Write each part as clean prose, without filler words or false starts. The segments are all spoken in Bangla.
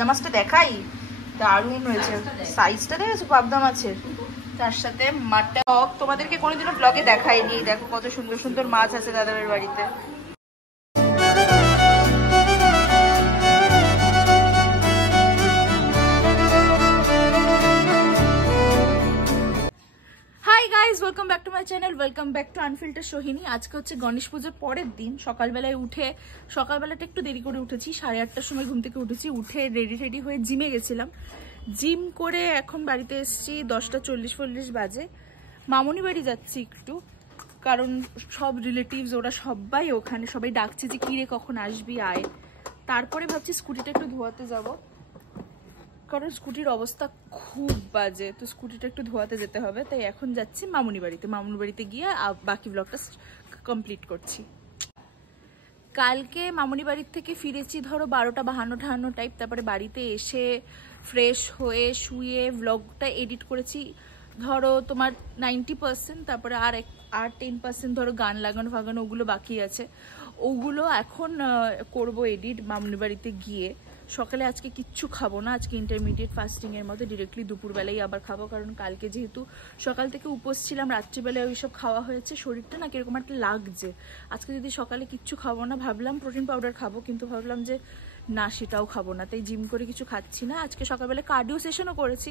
পাবদা মাছটা দেখাই, দারুণ হয়েছে। সাইজটা দেখেছো পাবদা মাছের, তার সাথে মাটন। তোমাদেরকে কোনোদিনও ব্লগে দেখাইনি, দেখো কত সুন্দর সুন্দর মাছ আছে দাদাদের বাড়িতে। Hi guys, welcome back to my channel, welcome back to unfilter Sohini. আজকে হচ্ছে গণেশ পুজোর পরের দিন। সকালবেলায় উঠে, সকালবেলাটা একটু দেরি করে উঠেছি, 8:30টার সময় ঘুম থেকে উঠেছি। উঠে রেডি হয়ে জিমে গেছিলাম। জিম করে এখন বাড়িতে এসেছি 10:40-40 বাজে। মামুনি বাড়ি যাচ্ছি একটু, কারণ সব রিলেটিভস ওরা সবাই ওখানে, সবাই ডাকছে যে কিরে কখন আসবি আয়। তারপরে ভাবছি স্কুটিটা একটু ধোয়াতে যাব, কারণ স্কুটির অবস্থা খুব বাজে, তো স্কুটিটা একটু ধোয়াতে যেতে হবে। তাই এখন যাচ্ছি মামুনি বাড়িতে। মামুনি বাড়িতে গিয়ে বাকি ব্লগটা কমপ্লিট করছি। কালকে মামুনি বাড়ির থেকে ফিরেছি ধরো 12:52 টাইপ। তারপরে বাড়িতে এসে ফ্রেশ হয়ে শুয়ে ব্লগটা এডিট করেছি ধরো তোমার 90%। তারপরে আর 10% ধরো গান লাগানো ফাগানো ওগুলো বাকি আছে, ওগুলো এখন করব এডিট মামুনি বাড়িতে গিয়ে। সকালে আজকে কিচ্ছু খাবো না, আজকে ইন্টারমিডিয়েট ফাস্টিং এর মধ্যে ডিরেক্টলি দুপুরবেলাই আবার খাবো, কারণ কালকে যেহেতু সকাল থেকে উপোস ছিলাম, রাত্রিবেলায় ওইসব খাওয়া হয়েছে, শরীরটা না কিরকম একটা লাগছে। আজকে যদি সকালে কিচ্ছু খাবো না, ভাবলাম প্রোটিন পাউডার খাবো, কিন্তু ভাবলাম যে না, সেটাও খাবো না। তাই জিম করে কিছু খাচ্ছি না। আজকে সকালবেলা কার্ডিও সেশনও করেছি,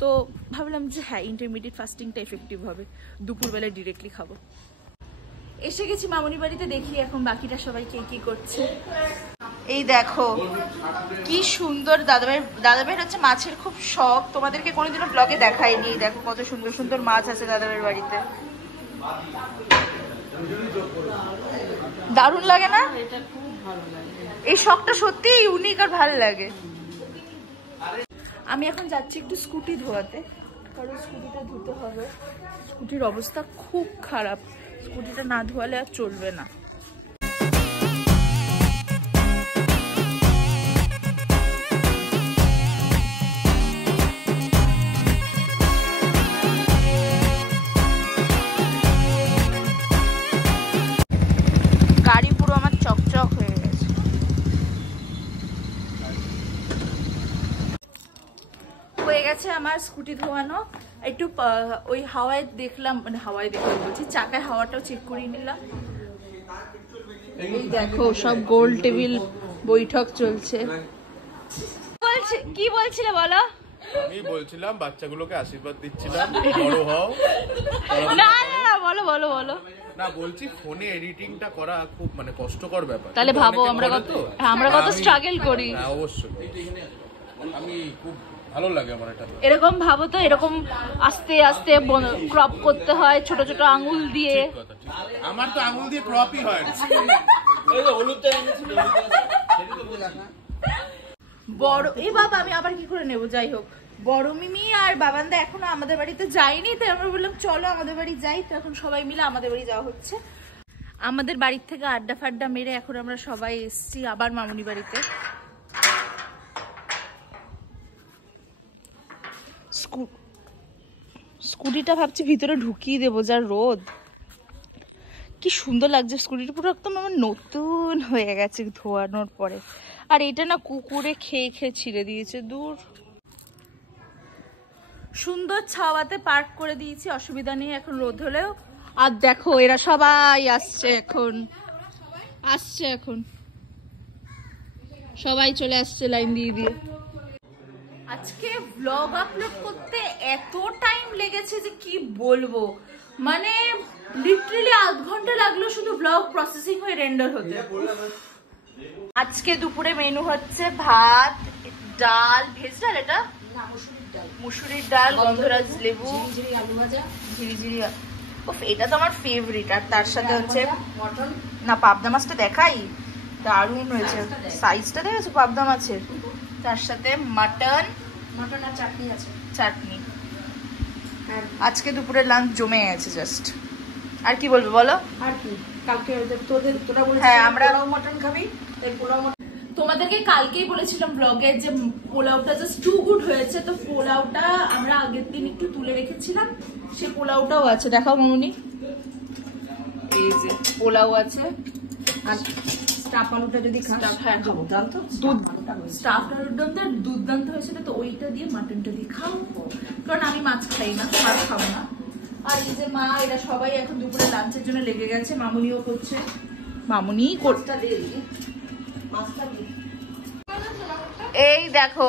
তো ভাবলাম যে হ্যাঁ, ইন্টারমিডিয়েট ফাস্টিংটা এফেক্টিভ হবে, দুপুরবেলায় ডিরেক্টলি খাবো। এসে গেছি মামুনি বাড়িতে, দেখি এখন বাকিটা সবাই কে কি করছে। এই দেখো কি সুন্দর, দাদাভাইয়ের হচ্ছে মাছের খুব শখ, তোমাদেরকে কোনোদিনও ব্লগে দেখাইনি। দেখো কত সুন্দর সুন্দর মাছ আছে দাদাভাইয়ের বাড়িতে, দারুণ লাগে না? এই শখটা সত্যি ইউনিক আর ভালো লাগে। আমি এখন যাচ্ছি একটু স্কুটি ধোয়াতে, কারণ স্কুটিটা ধুতে হবে। স্কুটির অবস্থা খুব খারাপ, স্কুটিটা না ধোয়ালে আর চলবে না। গাড়ি পুরো আমার চকচক হয়ে গেছে। হয়ে গেছে আমার স্কুটি ধোয়ানো। একটু ওই হাওয়ায় দেখলাম, মানে হাওয়ায় দেখলাম বলছি, চাকায় হাওয়াটাও চেক করে নিলাম। এই দেখো সব গোল টেবিল বৈঠক চলছে। কি বলছিলে বলো? আমি বলছিলাম বাচ্চাগুলোকে আশীর্বাদ দিচ্ছিলাম, বড় হও। না না, বলো বলো বলো। না বলছি, ফোনে এডিটিংটা করা খুব মানে কষ্টকর ব্যাপার। তাহলে ভাবো আমরা কত স্ট্রাগল করি। হ্যাঁ অবশ্যই, আমি খুব ভালো লাগে আমার এটা। এরকম ভাবো তো, এরকম আস্তে আস্তে ক্রপ করতে হয় ছোট ছোট আঙ্গুল দিয়ে। আমার তো আঙ্গুল দিয়ে ক্রপই হয় না। বড় এই বাবা, আমি আবার কি করে নেবো? যাই হোক, বড় মিমি আর বাবান্দা এখনো আমাদের বাড়িতে যায়নি, তাই আমরা বললাম চলো আমাদের বাড়ি যাই। তো এখন সবাই মিলে আমাদের বাড়ি যাওয়া হচ্ছে। আমাদের বাড়ির থেকে আড্ডা ফাড্ডা মেরে এখন আমরা সবাই এসছি আবার মামুনি বাড়িতে। স্কুটিটা ভাবছি ভিতরে ঢুকিয়ে দেবো, যা রোদ। কি সুন্দর লাগছে স্কুটিটা, পুরো একদম আমার নতুন হয়ে গেছে ধোয়ানোর পরে। আর এটা না কুকুরে খেয়ে খেয়ে ছিঁড়ে দিয়েছে, দূর। সুন্দর ছাওয়াতে পার্ক করে দিয়েছি, অসুবিধা নেই এখন রোদ হলেও। আর দেখো এরা সবাই আসছে এখন, সবাই চলে আসছে লাইন দিয়ে দিয়ে। আজকে ব্লগ আপলোড করতে এত টাইম লেগেছে যে কি বলবো, মানে লিটারালি আধ ঘন্টা লাগলো শুধু ব্লগ প্রসেসিং হয়ে রেন্ডার হতে। আজকে দুপুরে মেনু হচ্ছে ভাত, ডাল, ভেজ ডাল, এটা মুসুরির ডাল, গন্ধরাজ লেবু, আলু ভাজা, ঝিরিঝিরি। এটা তো আমার ফেভারিট। আর তার সাথে হচ্ছে মটন, না পাবদা মাছটা দেখাই, দারুণ হয়েছে। সাইজটা দেখেছো পাবদা মাছের, তার সাথে মাটন আর চাটনি আছে, চাটনি। আজকে দুপুরে লাঞ্চ জমে গেছে জাস্ট। আর কি বলবো বলো? আর কি, কালকে তোরা বলছিস হ্যাঁ আমরা মটন খাবি, তাই পোলাও। তোমাদেরকে কালকেই বলেছিলাম ব্লগে যে পোলাওটা জাস্ট টু গুড হয়েছে, তো পোলাওটা আমরা আগের দিন একটু তুলে রেখেছিলাম, সে পোলাওটাও আছে। দেখাও মামুনি, এই যে পোলাও আছে। আর স্টাফ আলুটা যদি খাস হ্যাঁ খাবো। দুর্দান্ত স্টাফ আলুর দম তো দুর্দান্ত হয়েছিল, তো ওইটা দিয়ে মাটনটা দিয়ে খাবো, কারণ আমি মাছ খাই না, মাছ খাবো না। আর এই যে মা এরা সবাই এখন দুপুরে লাঞ্চের জন্য লেগে গেছে, মামুনিও করছে, মামুনি মাছটা দিয়ে দিই, মাছটা দিয়ে এই দেখো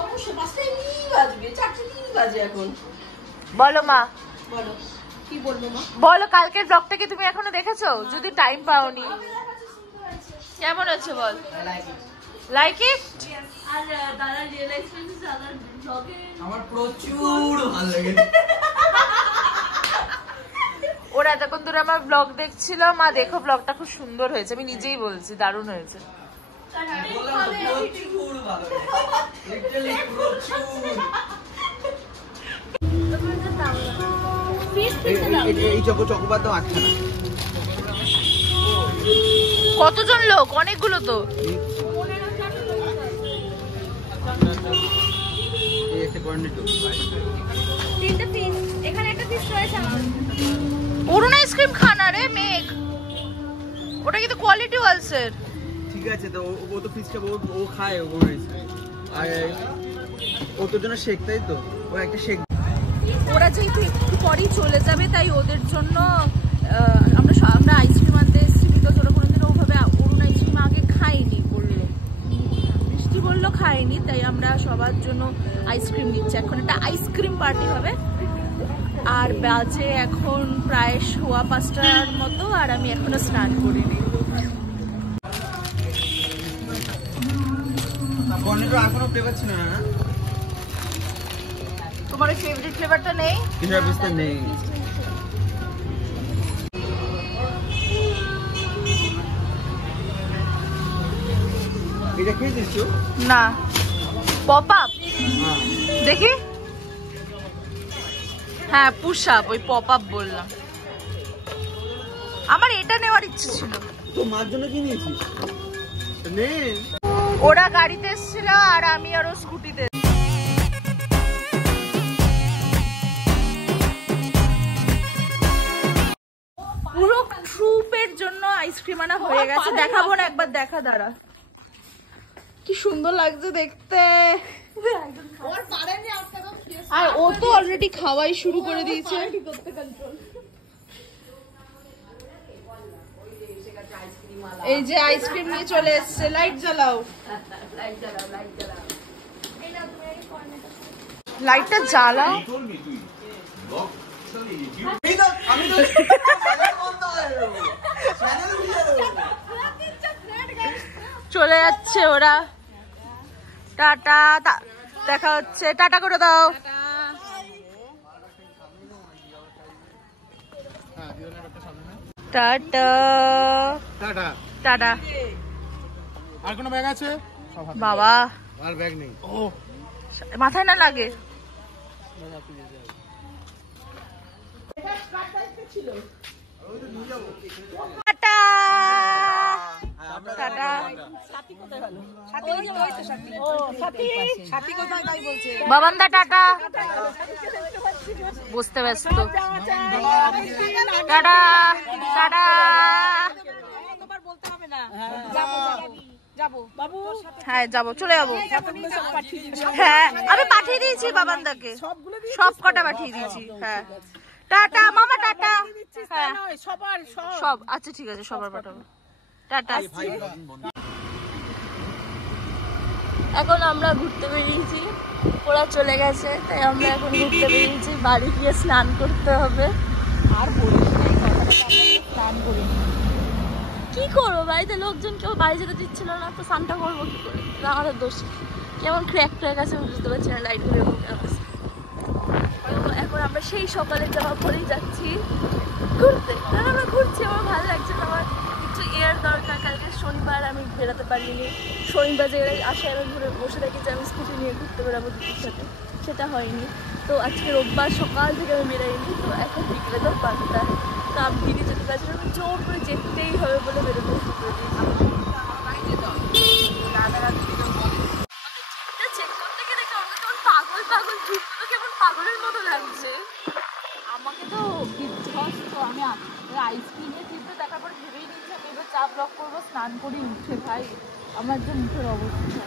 অবশ্যই মাছটা এমনি বাজবে, 4:30 বাজে এখন। বলো মা, বলো কি বলবো মা? বলো কালকের ব্লগটা কি তুমি এখনো দেখেছো? যদি টাইম পাওনি, কেমন আছে বল? Like it. আর দাদা রিয়েলাইজ করেছে দাদার ব্লগে আমার প্রচুর ভালো লাগে। ওরা এতক্ষণ ধরে আমার ব্লগ দেখছিল, মা দেখো ব্লগটা খুব সুন্দর হয়েছে, আমি নিজেই বলছি দারুণ হয়েছে। প্রচুর ভালো লাগে, লিটারালি প্রচুর। এই চকোবার তো আচ্ছা না। কতজন লোক? অনেকগুলো তো। এই একটা কোঅর্ডিনেটর, তিনটা পিস এখানে একটা পিস রয়েছে আমার। অরুণ আইসক্রিম খানা রে মেঘ, ওটা কিন্তু কোয়ালিটি ওয়ালসের। ঠিক আছে তো ও তো ফিসটা ও খায়, ও আর ও তোর জন্য শেক, তাই তো? ও একটা শেক। ওরা যেহেতু একটু পরেই চলে যাবে, তাই ওদের জন্য আমরা আইসক্রিম আনতে এসেছি, বিকজ ওরা কোনোদিনও ওভাবে অরুণ আইসক্রিম আগে খাইনি, বললো বৃষ্টি বললো খাইনি, তাই আমরা সবার জন্য আইসক্রিম নিচ্ছি। এখন একটা আইসক্রিম পার্টি হবে। আর বাজে এখন প্রায় 5:15 মতো, আর আমি এখনো স্নান করিনি। কোঅর্ডিনেটর আর কোনো ফ্লেভার ছিল না? তোমার ফেভারিট ফ্লেভারটা নেই? কিশোর পিস্তা নেই। এটা খেয়েছিস তো? না। পপ আপ হ্যাঁ। দেখি। হ্যাঁ পুশ আপ, ওই পপ আপ বললাম। আমার এটা নেওয়ার ইচ্ছে ছিল। তো মার জন্য কি নিয়েছিস? নে। ওরা গাড়িতে এসেছিল আর আমি আরো স্কুটিতে। পুরো ট্রুপের জন্য আইসক্রিম আনা হয়ে গেছে, দেখাবো না? একবার দেখা, দাঁড়া, কি সুন্দর লাগছে দেখতে। আর ও তো অলরেডি খাওয়াই শুরু করে দিয়েছে। এই যে আইসক্রিম নিয়ে চলে এসছে। লাইট জ্বালাও, লাইটটা জ্বালাও। চলে যাচ্ছে ওরা, টাটা। দেখা হচ্ছে, টাটা করে দাও। Tata tata. টাটা। আর কোনো ব্যাগ আছে? বাবা আর ব্যাগ নেই। ও মাথায় না লাগে। Tata tata. বাবান্দা টাটা, বুঝতে ব্যস্ত। Tata tata. হ্যাঁ যাবো, চলে যাবো। হ্যাঁ আমি পাঠিয়ে দিয়েছি বাবান্দাকে, সব কটা পাঠিয়ে দিয়েছি। হ্যাঁ টাটা মামা, টাটা। হ্যাঁ সব আচ্ছা ঠিক আছে, সবার পাঠাবো। টাটা। এখন আমরা ঘুরতে বেরিয়েছি, ওরা চলে গেছে, তাই আমরা এখন ঘুরতে বেরিয়েছি। বাড়ি গিয়ে স্নান করতে হবে। আর বলিস স্নান করি কি করবো, বাড়িতে লোকজন কেউ বাড়ি যেতে দিচ্ছিল না, তো স্নানটা করবো কি করে? আমাদের দোষ। কেমন ক্র্যাক ট্র্যাক আছে আমি বুঝতে পারছি না, লাইট ঘুরে তো এখন আমরা সেই সকালে যাওয়া পরেই যাচ্ছি ঘুরতে, কারণ আমরা ঘুরছি, আমার ভালো লাগছে। আমার একটু এয়ার দরকার, কালকে শনিবার আমি বেরোতে পারিনি। শনিবার যে আসায় আমি ঘুরে বসে থাকি যে আমি স্কুটি নিয়ে ঘুরতে বেরোবো দিদির সাথে, সেটা হয়নি। তো আজকে রোববার সকাল থেকে আমি বেরোইনি, তো এখন বিকেলে তো 5টা, তো আমি দিদি যেতে পারছি না, জোর করে যেতেই হবে বলে বেরোতে শুরু করে দিয়েছি। চেক করতে গিয়ে দেখে আমাকে কেমন পাগল পাগল ঘুরতে, কেমন পাগলের মতো লাগছে। আমাকে তো বিধ্বস্ত, আমি আইসক্রিমের চিত্র দেখার পর ভেবেই নিচ্ছি আমি এবার চা ব্লগ করবো স্নান করে উঠে। ভাই আমার যে মুখের অবস্থা,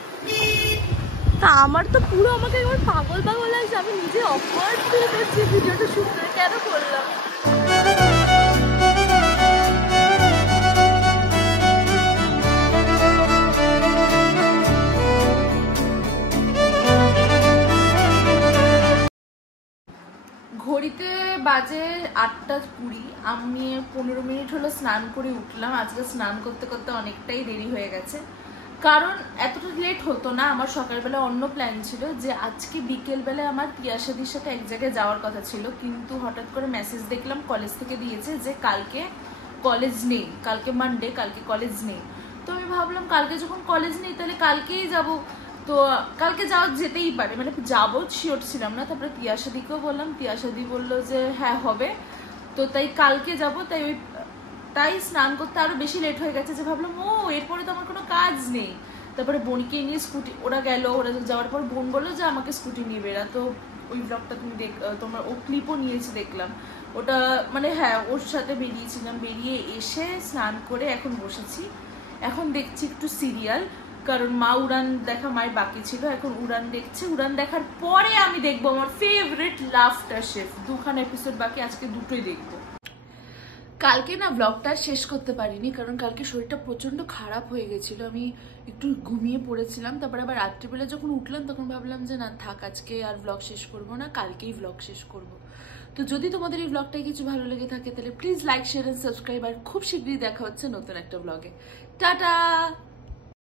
তা আমার তো পুরো আমাকে একবার পাগল পাগল লাগছে। আমি নিজে অকওয়ার্ড ফিল করছি ভিডিওটা শুট করে কেন করলাম। ঘড়িতে বাজে 8:20। আমি 15 মিনিট হলো স্নান করে উঠলাম। আজকে স্নান করতে করতে অনেকটাই দেরি হয়ে গেছে, কারণ এতটা লেট হতো না। আমার সকালবেলা অন্য প্ল্যান ছিল যে আজকে বিকেলবেলায় আমার পিয়াসাদির সাথে এক জায়গায় যাওয়ার কথা ছিল, কিন্তু হঠাৎ করে মেসেজ দেখলাম কলেজ থেকে দিয়েছে যে কালকে কলেজ নেই, কালকে মানডে, কালকে কলেজ নেই। তো আমি ভাবলাম কালকে যখন কলেজ নেই তাহলে কালকেই যাব। তো কালকে যাওয়া যেতেই পারে, মানে যাবো শিওর ছিলাম না। তারপরে পিয়াসাদিকেও বললাম, পিয়াসাদি বললো যে হ্যাঁ হবে। তো তাই কালকে যাব। তাই স্নান করতে আরো বেশি লেট হয়ে গেছে, যে ভাবলাম ও এরপরে তো আমার কোনো কাজ নেই। তারপরে বোনকে নিয়ে স্কুটি, ওরা গেল, ওরা যাওয়ার পর বোন বললো যে আমাকে স্কুটি নিয়ে বেরা। তো ওই ব্লগটা তুমি তোমার ও ক্লিপও নিয়েছি দেখলাম ওটা, মানে হ্যাঁ ওর সাথে বেরিয়েছিলাম। বেরিয়ে এসে স্নান করে এখন বসেছি, এখন দেখছি একটু সিরিয়াল, কারণ মা উড়ান দেখা মায়ের বাকি ছিল, এখন উড়ান দেখছে। উড়ান দেখার পরে আমি দেখবো আমার ফেভারিট লাফটার শেফ। 2খানা এপিসোড বাকি, আজকে দুটোই দেখবো। কালকে না ব্লগটা শেষ করতে পারিনি, কারণ কালকে শরীরটা প্রচন্ড খারাপ হয়ে গেছিল। আমি একটু ঘুমিয়ে পড়েছিলাম। তারপরে আবার রাত্রিবেলা যখন উঠলাম তখন ভাবলাম যে না থাক, আজকে আর ব্লগ শেষ করব না, কালকেই ব্লগ শেষ করব। তো যদি তোমাদের এই ব্লগটায় কিছু ভালো লেগে থাকে তাহলে please like, share and subscribe. আর খুব শীঘ্রই দেখা হচ্ছে নতুন একটা ব্লগে। টাটা।